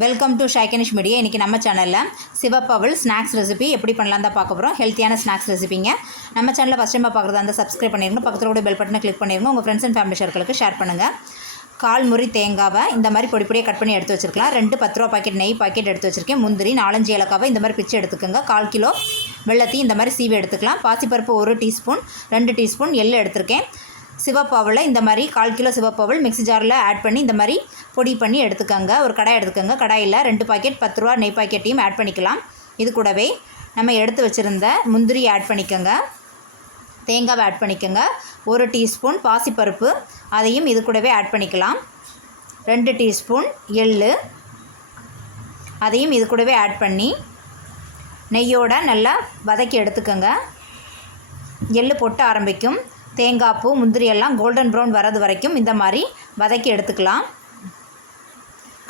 Welcome to ஷைக்கனிஷ் media இன்றைக்கி நம்ம சேனலில் சிவப்பவள் ஸ்நாக்ஸ் ரெசிபி எப்படி பண்ணலாம் தான் பார்க்க போகிறோம் ஹெல்த்தியான ஸ்நாக்ஸ் ரெசிபிங்க நம்ம சேனலில் ஃபஸ்ட் டைம் பார்க்குறதா அந்த சப்ஸ்கிரைப் பண்ணிருங்க. பக்கத்தில் கூட பெல் பட்டனை கிளிக் பண்ணிருங்க. உங்கள் ஃப்ரெண்ட்ஸ் அண்ட் ஃபேமிலி சர்க்கிளுக்கு ஷேர் பண்ணுங்கள் கால் முறி தேங்காவை இந்த மாதிரி பொடி பொடியாக கட் பண்ணி எடுத்து வச்சிருக்கலாம். ரெண்டு பத்து ரூபா பாக்கெட் நெய் பாக்கெட் எடுத்து வச்சிருக்கேன். முந்திரி நாலஞ்சு ஏலக்காவை இந்த மாதிரி பிச்சு எடுத்துக்கோங்க. கால் கிலோ வெள்ளத்தையும் இந்த மாதிரி சீவி எடுத்துக்கலாம். பாசிப்பருப்பு ஒரு டீஸ்பூன் ரெண்டு டீஸ்பூன் எள்ளு எடுத்திருக்கேன். சிவப்பாவில் இந்த மாதிரி கால் கிலோ சிவப்பாவல் மிக்ஸி ஜாரில் ஆட் பண்ணி இந்த மாதிரி பொடி பண்ணி எடுத்துக்கோங்க. ஒரு கடாய் எடுத்துக்கோங்க. கடாயில் ரெண்டு பாக்கெட் பத்து ரூபா நெய் பாக்கெட்டையும் ஆட் பண்ணிக்கலாம். இது கூடவே நம்ம எடுத்து வச்சுருந்த முந்திரி ஆட் பண்ணிக்கோங்க. தேங்காவை ஆட் பண்ணிக்கோங்க. ஒரு டீஸ்பூன் பாசிப்பருப்பு அதையும் இது கூடவே ஆட் பண்ணிக்கலாம். ரெண்டு டீஸ்பூன் எள் அதையும் இது கூடவே ஆட் பண்ணி நெய்யோட நல்லா வதக்கி எடுத்துக்கோங்க. எள் பொட்ட ஆரம்பிக்கும். தேங்காய் பூ முந்திரி எல்லாம் கோல்டன் ப்ரௌன் வரது வரைக்கும் இந்த மாதிரி வதக்கி எடுத்துக்கலாம்.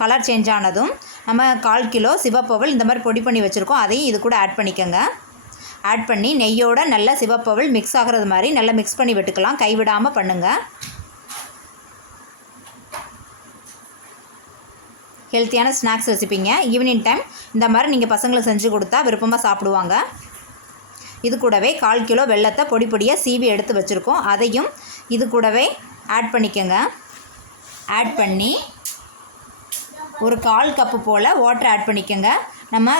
கலர் சேஞ்ச் ஆனதும் நம்ம கால் கிலோ சிவப்பவள் இந்த மாதிரி பொடி பண்ணி வச்சுருக்கோம். அதையும் இது கூட ஆட் பண்ணிக்கோங்க. ஆட் பண்ணி நெய்யோட நல்லா சிவப்பவள் மிக்ஸ் ஆகிறது மாதிரி நல்லா மிக்ஸ் பண்ணி விட்டுக்கலாம். கைவிடாமல் பண்ணுங்கள் ஹெல்த்தியான ஸ்நாக்ஸ் ரெசிபிங்க ஈவினிங் டைம் இந்த மாதிரி நீங்கள் பசங்களுக்கு செஞ்சு கொடுத்தா விருப்பமாக சாப்பிடுவாங்க. இது கூடவே கால் கிலோ வெள்ளத்தை பொடி பொடியாக சீவி எடுத்து வச்சுருக்கோம். அதையும் இது கூடவே ஆட் பண்ணிக்கோங்க. ஆட் பண்ணி ஒரு கால் கப்பு போல் வாட்டர் ஆட் பண்ணிக்கோங்க. நம்ம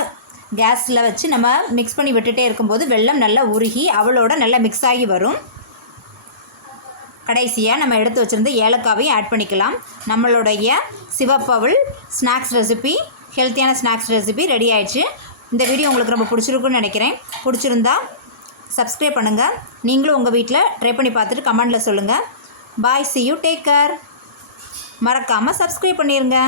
கேஸில் வச்சு நம்ம மிக்ஸ் பண்ணி விட்டுட்டே இருக்கும்போது வெள்ளம் நல்லா உருகி அவளோட நல்லா மிக்ஸ் ஆகி வரும். கடைசியாக நம்ம எடுத்து வச்சுருந்து ஏலக்காவையும் ஆட் பண்ணிக்கலாம். நம்மளுடைய சிவப்பவுள் ஸ்நாக்ஸ் ரெசிபி ஹெல்த்தியான ஸ்நாக்ஸ் ரெசிபி ரெடி ஆயிடுச்சு. இந்த வீடியோ உங்களுக்கு ரொம்ப பிடிச்சிருக்குன்னு நினைக்கிறேன். பிடிச்சிருந்தா சப்ஸ்கிரைப் பண்ணுங்கள் நீங்களும் உங்கள் வீட்டில் ட்ரை பண்ணி பார்த்துட்டு கமெண்டில் சொல்லுங்கள் bye see you take care மறக்காமல் சப்ஸ்கிரைப் பண்ணிடுங்க